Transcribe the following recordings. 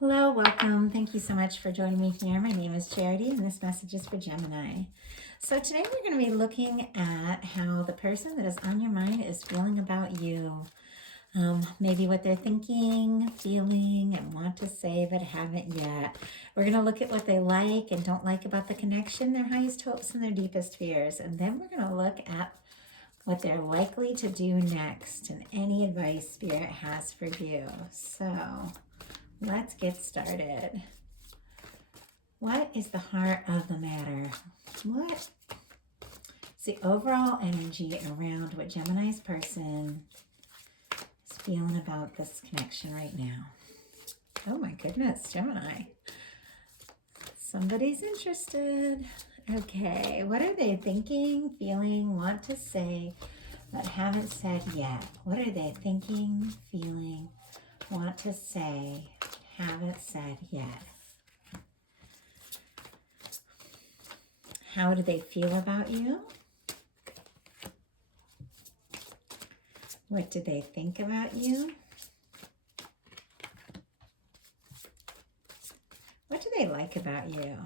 Hello, welcome. Thank you so much for joining me here. My name is Charity and this message is for Gemini. So today we're going to be looking at how the person that is on your mind is feeling about you. Maybe what they're thinking, feeling, and want to say but haven't yet. We're going to look at what they like and don't like about the connection, their highest hopes and their deepest fears. And then we're going to look at what they're likely to do next and any advice Spirit has for you. So let's get started. What is the heart of the matter? What is the overall energy around what Gemini's person is feeling about this connection right now? Oh my goodness, Gemini. Somebody's interested. Okay, what are they thinking, feeling, want to say, but haven't said yet? What are they thinking, feeling, want to say, haven't said yet? How do they feel about you? What do they think about you? What do they like about you?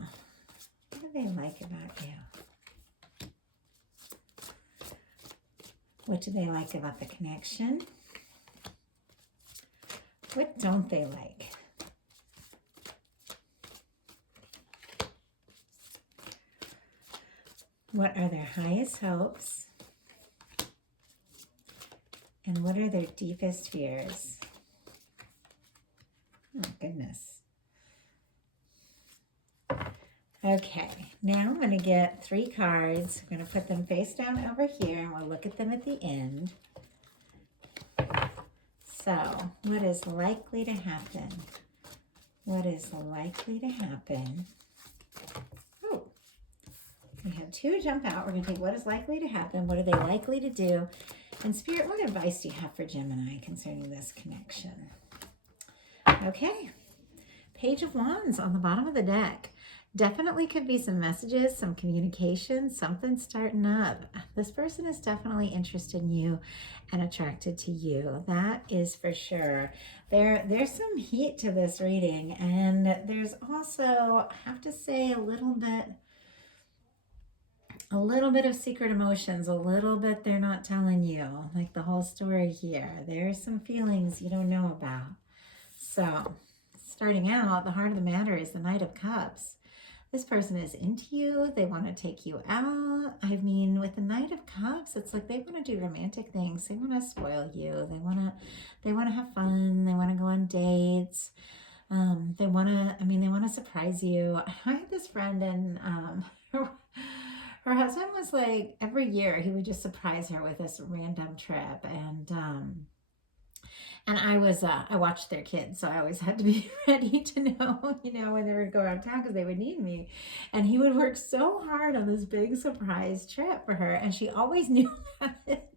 What do they like about you? What do they like about the connection? What don't they like? What are their highest hopes? And what are their deepest fears? Oh, goodness. Okay, now I'm going to get 3 cards. I'm going to put them face down over here, and we'll look at them at the end. So, what is likely to happen? What is likely to happen? Oh, we have 2 jump out. We're going to take what is likely to happen, what are they likely to do, and Spirit, what advice do you have for Gemini concerning this connection? Okay, Page of Wands on the bottom of the deck. Definitely could be some messages, some communication, something starting up. This person is definitely interested in you and attracted to you. That is for sure. There's some heat to this reading, and there's also, I have to say, a little bit of secret emotions, a little bit they're not telling you, like the whole story here. There's some feelings you don't know about. So, starting out, the heart of the matter is the Knight of Cups. This person is into you. They want to take you out. I mean, with the Knight of Cups, it's like they want to do romantic things. They want to spoil you. They want to have fun. They want to go on dates. They want to surprise you. I had this friend, and her husband was like, every year he would just surprise her with this random trip. And I watched their kids, so I always had to be ready to know, when they would go out of town because they would need me. And he would work so hard on this big surprise trip for her, and she always knew about it.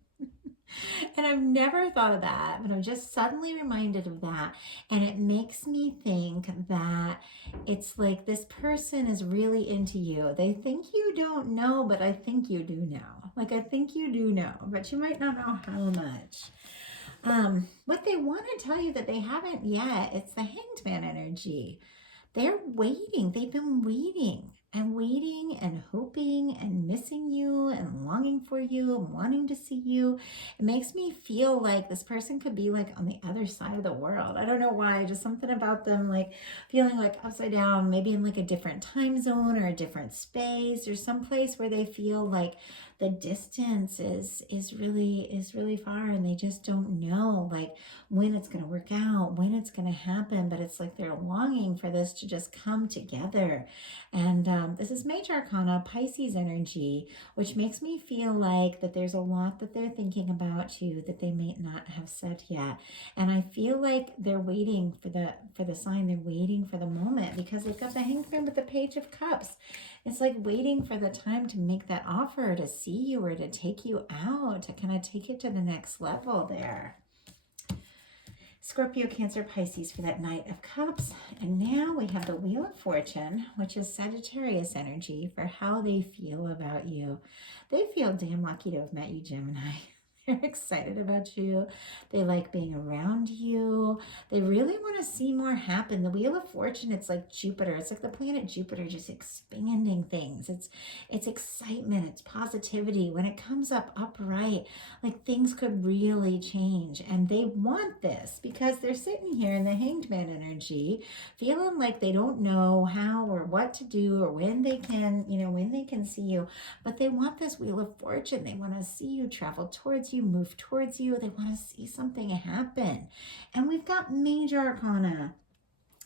And I've never thought of that, but I'm just suddenly reminded of that. And it makes me think that it's like this person is really into you. They think you don't know, but I think you do know. Like, I think you do know, but you might not know how much. What they want to tell you that they haven't yet, it's the Hanged Man energy. They're waiting. They've been waiting and hoping and missing you and longing for you and wanting to see you. It makes me feel like this person could be like on the other side of the world. I don't know why, just something about them like feeling like upside down, maybe in like a different time zone or a different space or someplace where they feel like the distance is really far, and they just don't know like when it's going to work out, when it's going to happen, but it's like they're longing for this to just come together. And this is Major Arcana, Pisces energy, which makes me feel like that there's a lot that they're thinking about you that they may not have said yet. And I feel like they're waiting for the sign. They're waiting for the moment, because they've got the Hanged Man with the Page of Cups. It's like waiting for the time to make that offer, to see you or to take you out, to kind of take it to the next level there. Scorpio, Cancer, Pisces for that Knight of Cups. And now we have the Wheel of Fortune, which is Sagittarius energy for how they feel about you. They feel damn lucky to have met you, Gemini. They're excited about you. They like being around you. They really want to see more happen. The Wheel of Fortune, it's like Jupiter. It's like the planet Jupiter just expanding things. It's excitement. It's positivity. When it comes up upright, like things could really change. And they want this because they're sitting here in the Hanged Man energy, feeling like they don't know how or what to do or when they can, when they can see you. But they want this Wheel of Fortune. They want to see you travel towards you, move towards you. They want to see something happen. And we've got major arcana.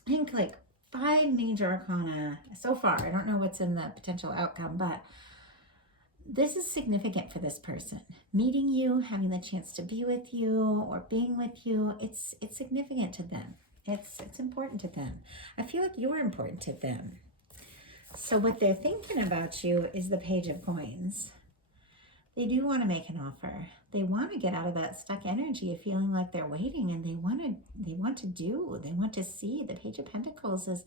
I think like 5 major arcana so far. I don't know what's in the potential outcome, but this is significant for this person. Meeting you, having the chance to be with you or being with you, it's significant to them. It's important to them. I feel like you're important to them. So what they're thinking about you is the Page of Coins. They do want to make an offer. They want to get out of that stuck energy of feeling like they're waiting, and they want to see. The Page of Pentacles is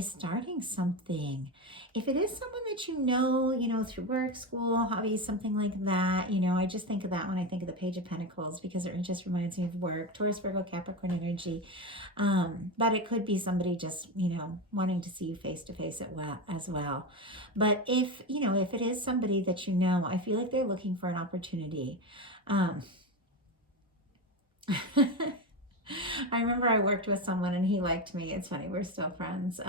starting something. If it is someone that you know through work, school, hobbies, something like that, I just think of that when I think of the Page of Pentacles, because it just reminds me of work, Taurus, Virgo, Capricorn energy. But it could be somebody just, wanting to see you face to face as well. But if it is somebody that I feel like they're looking for an opportunity. I remember I worked with someone and he liked me. It's funny, we're still friends.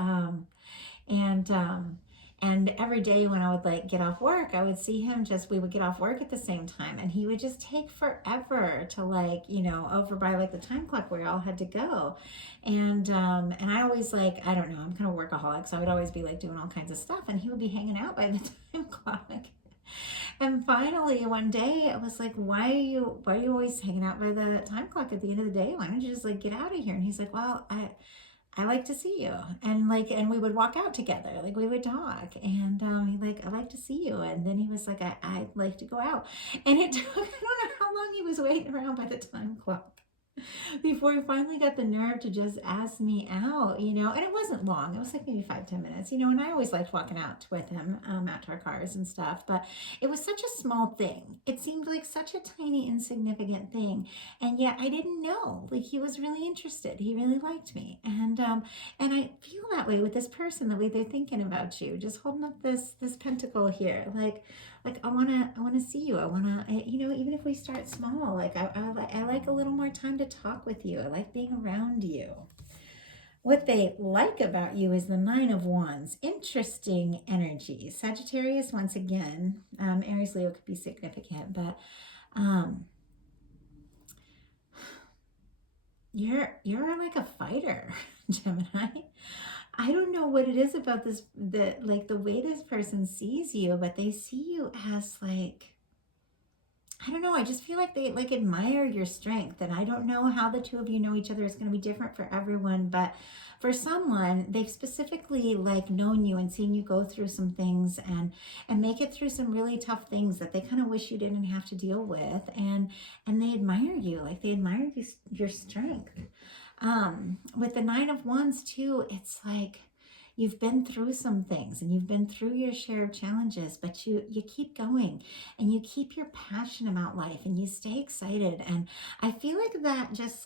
And every day when I would get off work, I would see him we would get off work at the same time, and he would just take forever to over by the time clock where we all had to go. And I always I don't know, I'm kind of workaholic, so I would always be doing all kinds of stuff, and he would be hanging out by the time clock. And finally one day I was like, why are you always hanging out by the time clock at the end of the day? Why don't you just get out of here? And he's like, well, I like to see you. And and we would walk out together, we would talk, and I like to see you. And then he was like, I'd like to go out. And it took, I don't know how long he was waiting around by the time clock before he finally got the nerve to just ask me out, and it wasn't long. It was maybe 5-10 minutes, and I always liked walking out with him, out to our cars and stuff, but it was such a small thing. It seemed like such a tiny, insignificant thing. And yet I didn't know, he was really interested. He really liked me. And I feel that way with this person, the way they're thinking about you, just holding up this pentacle here, I want to see you. I want to, even if we start small, I like a little more time to talk with you. I like being around you. What they like about you is the 9 of Wands. Interesting energy. Sagittarius, once again, Aries, Leo could be significant, but you're like a fighter, Gemini. I don't know what it is about this, the way this person sees you, but they see you as I don't know, I just feel like they admire your strength. And I don't know how the two of you know each other. It's going to be different for everyone, but for someone, they've specifically known you and seen you go through some things and make it through some really tough things that they kind of wish you didn't have to deal with. And they admire you, they admire your strength. With the 9 of Wands too, it's you've been through some things and you've been through your share of challenges, but you keep going and you keep your passion about life and you stay excited. And I feel that just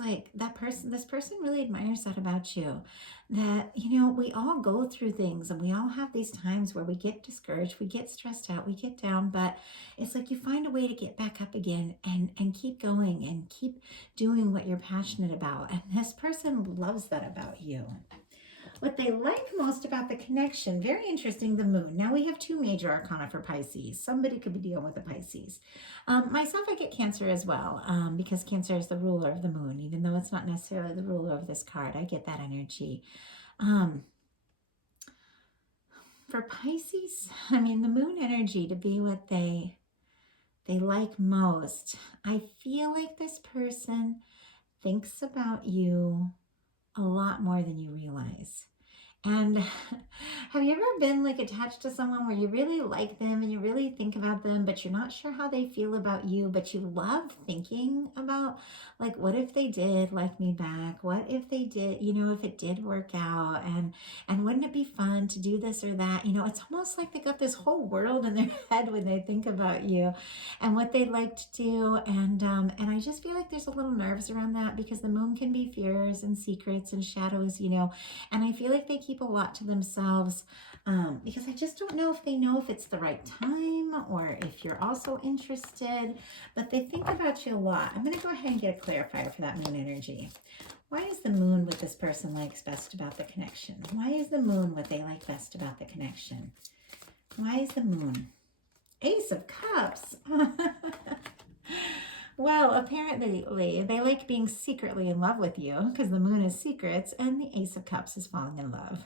this person really admires that about you, that, we all go through things and we all have these times where we get discouraged, we get stressed out, we get down, but it's you find a way to get back up again and keep going and keep doing what you're passionate about. And this person loves that about you. What they like most about the connection, very interesting, the moon. Now we have 2 major arcana for Pisces. Somebody could be dealing with a Pisces. Myself, I get Cancer as well, because Cancer is the ruler of the moon, even though it's not necessarily the ruler of this card. I get that energy. For Pisces, the moon energy to be what they like most. I feel like this person thinks about you a lot more than you realize. And have you ever been like attached to someone where you really like them and you really think about them, but you're not sure how they feel about you, but you love thinking about like, what if they did like me back? What if they did, if it did work out, and wouldn't it be fun to do this or that? It's almost like they got this whole world in their head when they think about you and what they'd like to do. And I just feel like there's a little nerves around that because the moon can be fears and secrets and shadows, and I feel like they keep a lot to themselves because I just don't know if it's the right time or if you're also interested, but they think about you a lot. I'm going to go ahead and get a clarifier for that moon energy. Why is the moon what this person likes best about the connection? Why is the moon what they like best about the connection? Why is the moon? Ace of Cups. Well, apparently they like being secretly in love with you because the moon is secrets and the Ace of Cups is falling in love.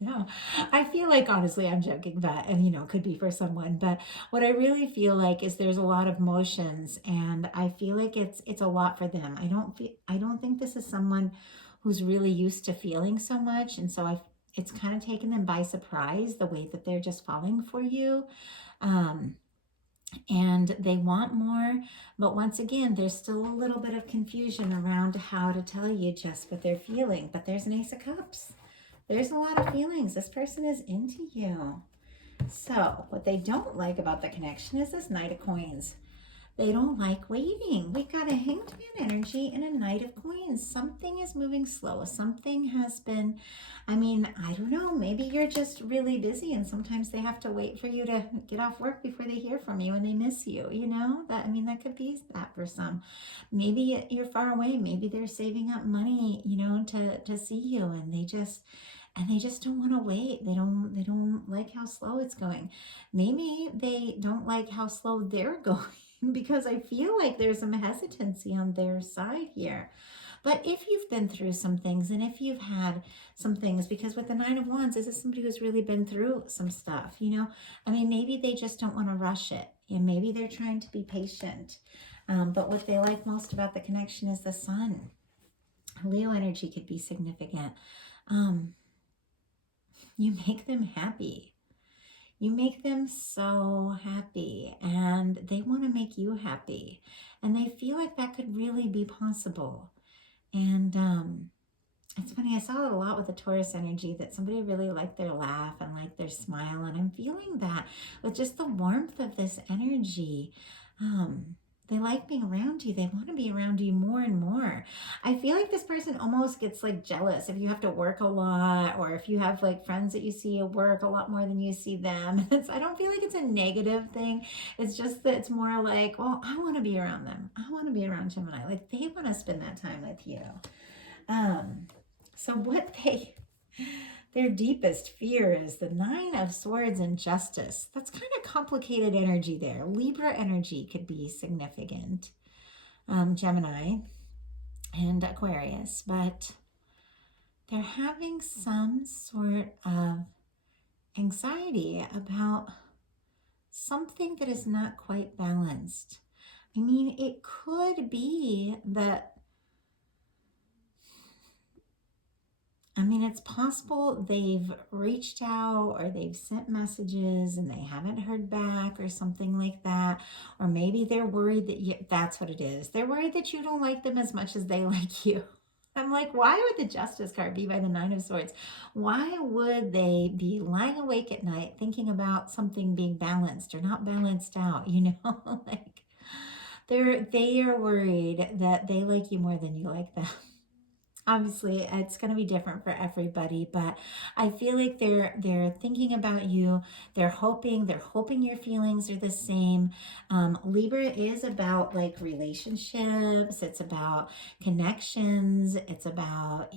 No, I feel like honestly I'm joking, but could be for someone, but what I really feel like is there's a lot of emotions and I feel like it's a lot for them. I don't think this is someone who's really used to feeling so much, and so it's kind of taken them by surprise the way that they're just falling for you. And they want more, but once again, there's still a little bit of confusion around how to tell you just what they're feeling. But there's an Ace of Cups. There's a lot of feelings. This person is into you. So what they don't like about the connection is this Knight of Coins. They don't like waiting. We've got a Hanged Man energy and a Knight of Coins. Something is moving slow. Something has been, I don't know, maybe you're just really busy and sometimes they have to wait for you to get off work before they hear from you and they miss you, that could be that for some. Maybe you're far away. Maybe they're saving up money, to see you and they just don't want to wait. They don't like how slow it's going. Maybe they don't like how slow they're going. Because I feel like there's some hesitancy on their side here. But if you've been through some things and if you've had some things, because with the Nine of Wands, this is somebody who's really been through some stuff, maybe they just don't want to rush it. And maybe they're trying to be patient. But what they like most about the connection is the Sun. Leo energy could be significant. You make them happy. You make them so happy and they want to make you happy. And they feel like that could really be possible. And it's funny, I saw it a lot with the Taurus energy that somebody really liked their laugh and liked their smile. And I'm feeling that with just the warmth of this energy. They like being around you. They want to be around you more and more. I feel like this person almost gets like jealous if you have to work a lot or if you have like friends that you see at work a lot more than you see them. I don't feel like it's a negative thing. It's just that it's more like, well, I want to be around them. I want to be around Gemini. Like they want to spend that time with you. So their deepest fear is the Nine of Swords and Justice. That's kind of complicated energy there. Libra energy could be significant. Gemini and Aquarius, but they're having some sort of anxiety about something that is not quite balanced. It could be that it's possible they've reached out or they've sent messages and they haven't heard back or something like that. Or maybe they're worried that that's what it is. They're worried that you don't like them as much as they like you. I'm like, why would the Justice card be by the Nine of Swords? Why would they be lying awake at night thinking about something being balanced or not balanced out? Like they are worried that they like you more than you like them. Obviously, it's going to be different for everybody, but I feel like they're thinking about you. They're hoping your feelings are the same. Libra is about like relationships. It's about connections. It's about,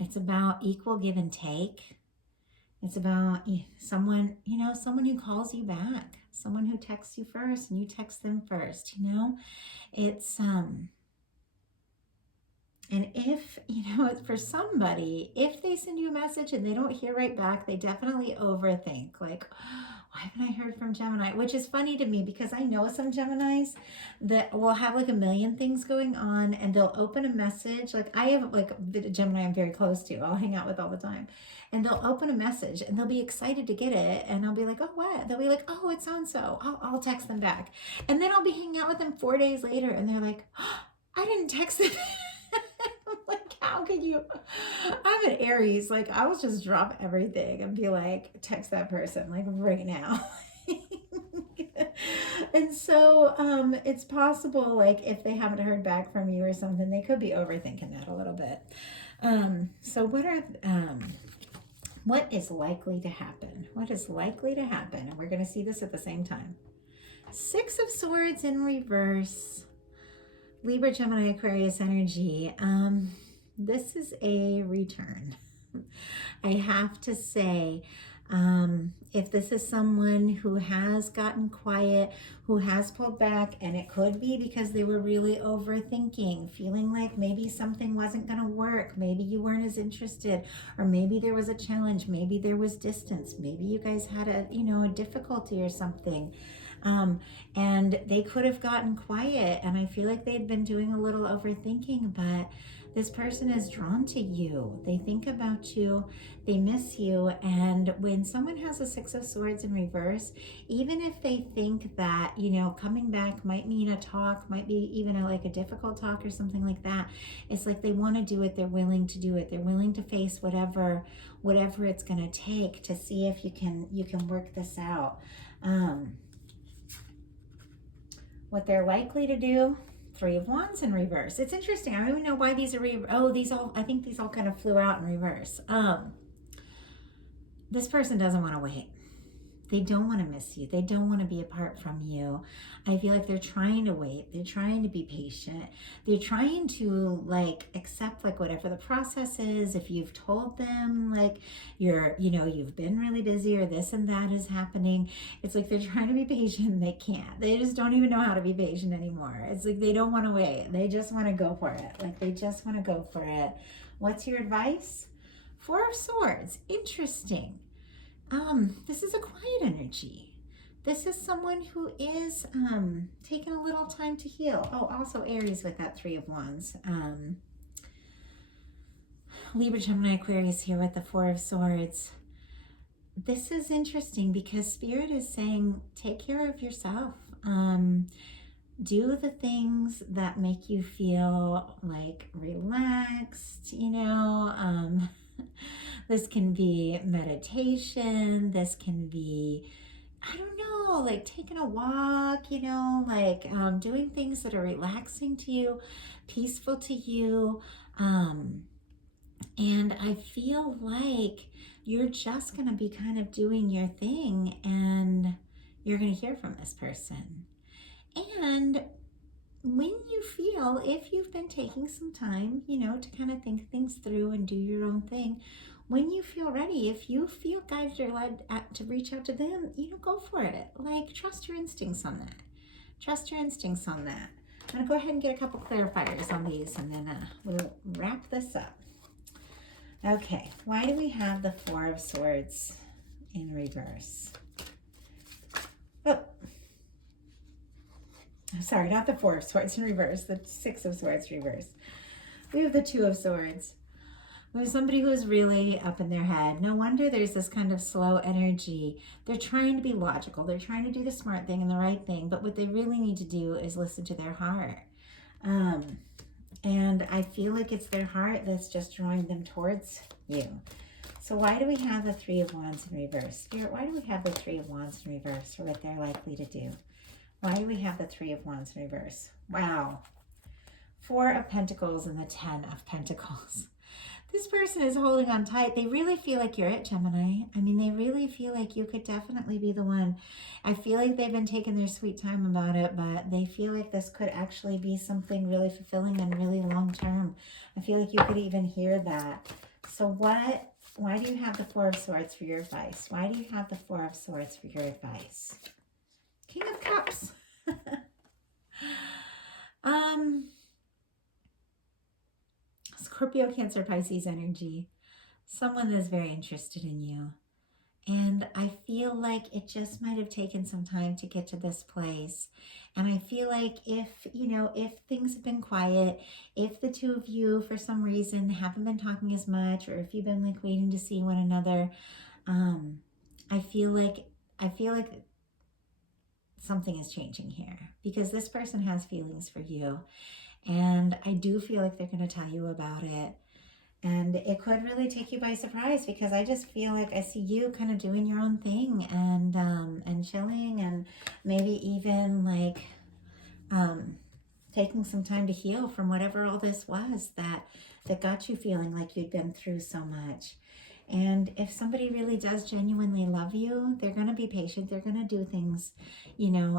it's about equal give and take. It's about someone who calls you back, someone who texts you first and you text them first, It's, and if, for somebody, if they send you a message and they don't hear right back, they definitely overthink, like, why haven't I heard from Gemini? Which is funny to me because I know some Geminis that will have like a million things going on and they'll open a message. Like I have like a Gemini I'm very close to, I'll hang out with all the time. And they'll open a message and they'll be excited to get it. And I'll be like, oh, what? They'll be like, oh, it's so-and-so. I'll text them back. And then I'll be hanging out with them 4 days later and they're like, oh, I didn't text them. I'm like, how could you? I'm an Aries. Like, I'll just drop everything and be like, text that person, like, right now. And so it's possible, like, if they haven't heard back from you or something, they could be overthinking that a little bit. So what is likely to happen? What is likely to happen? And we're going to see this at the same time. 6 of Swords in reverse. Libra, Gemini, Aquarius energy. This is a return. I have to say, if this is someone who has gotten quiet, who has pulled back, and it could be because they were really overthinking, feeling like maybe something wasn't going to work, maybe you weren't as interested, or maybe there was a challenge, maybe there was distance, maybe you guys had a difficulty or something. And they could have gotten quiet, and I feel like they'd been doing a little overthinking, but this person is drawn to you. They think about you, they miss you, and when someone has a 6 of Swords in reverse, even if they think that, coming back might mean a talk, might be even like a difficult talk or something like that, it's like they want to do it, they're willing to do it, they're willing to face whatever it's going to take to see if you can work this out. What they're likely to do, 3 of Wands in reverse. It's interesting. I don't even know why these are I think these all kind of flew out in reverse. This person doesn't want to wait. They don't want to miss you. They don't want to be apart from you. I feel like they're trying to wait. They're trying to be patient. They're trying to accept whatever the process is. If you've told them you've been really busy or this and that is happening, it's like they're trying to be patient. They can't. They just don't even know how to be patient anymore. It's like they don't want to wait. They just want to go for it. They just want to go for it. What's your advice? 4 of Swords. Interesting. This is a quiet energy. This is someone who is taking a little time to heal. Oh, also Aries with that 3 of Wands. Libra, Gemini, Aquarius here with the 4 of Swords. This is interesting because Spirit is saying, take care of yourself. Do the things that make you feel relaxed, This can be meditation. This can be, I don't know, taking a walk, doing things that are relaxing to you, peaceful to you. And I feel like you're just going to be kind of doing your thing and you're going to hear from this person. And when you feel, if you've been taking some time, to kind of think things through and do your own thing, when you feel ready, if you feel guided or led to reach out to them, go for it. Trust your instincts on that. Trust your instincts on that. I'm going to go ahead and get a couple clarifiers on these and then we'll wrap this up. Okay, why do we have the 4 of Swords in reverse? Oh, sorry, not the 4 of Swords in reverse, the 6 of Swords reverse. We have the 2 of Swords. We have somebody who is really up in their head. No wonder there's this kind of slow energy. They're trying to be logical. They're trying to do the smart thing and the right thing, but what they really need to do is listen to their heart. And I feel like it's their heart that's just drawing them towards you. So why do we have the 3 of Wands in reverse? Spirit, why do we have the 3 of Wands in reverse for what they're likely to do? Why do we have the 3 of Wands in reverse? Wow. 4 of Pentacles and the 10 of Pentacles. This person is holding on tight. They really feel like you're it, Gemini. I mean, they really feel like you could definitely be the one. I feel like they've been taking their sweet time about it, but they feel like this could actually be something really fulfilling and really long-term. I feel like you could even hear that. So why do you have the 4 of Swords for your advice? Why do you have the 4 of Swords for your advice? King of Cups. Scorpio, Cancer, Pisces energy. Someone that's very interested in you. And I feel like it just might have taken some time to get to this place. And I feel like if things have been quiet, if the two of you for some reason haven't been talking as much, or if you've been like waiting to see one another, um, I feel like something is changing here, because this person has feelings for you. And I do feel like they're going to tell you about it. And it could really take you by surprise, because I just feel like I see you kind of doing your own thing and chilling, and maybe even like taking some time to heal from whatever all this was that got you feeling like you'd been through so much. And if somebody really does genuinely love you, they're going to be patient. They're going to do things,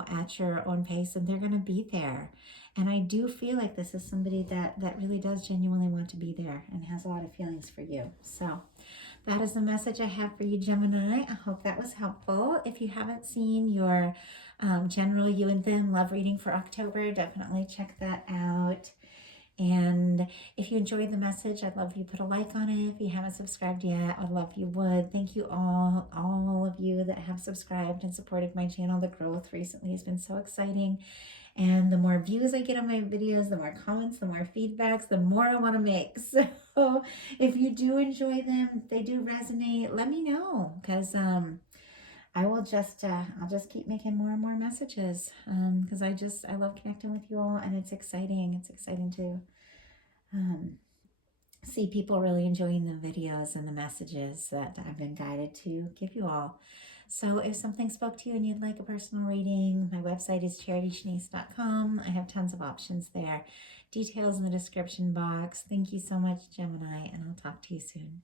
at your own pace, and they're going to be there. And I do feel like this is somebody that really does genuinely want to be there and has a lot of feelings for you. So that is the message I have for you, Gemini. I hope that was helpful. If you haven't seen your general you and them love reading for October, definitely check that out. And if you enjoyed the message, I'd love if you put a like on it. If you haven't subscribed yet, I'd love if you would. Thank you all of you that have subscribed and supported my channel. The growth recently has been so exciting. And the more views I get on my videos, the more comments, the more feedbacks, the more I want to make. So if you do enjoy them, if they do resonate, let me know, because I'll just keep making more and more messages, because I love connecting with you all, and it's exciting. It's exciting to see people really enjoying the videos and the messages that I've been guided to give you all. So if something spoke to you and you'd like a personal reading, my website is charityshanice.com. I have tons of options there. Details in the description box. Thank you so much, Gemini, and I'll talk to you soon.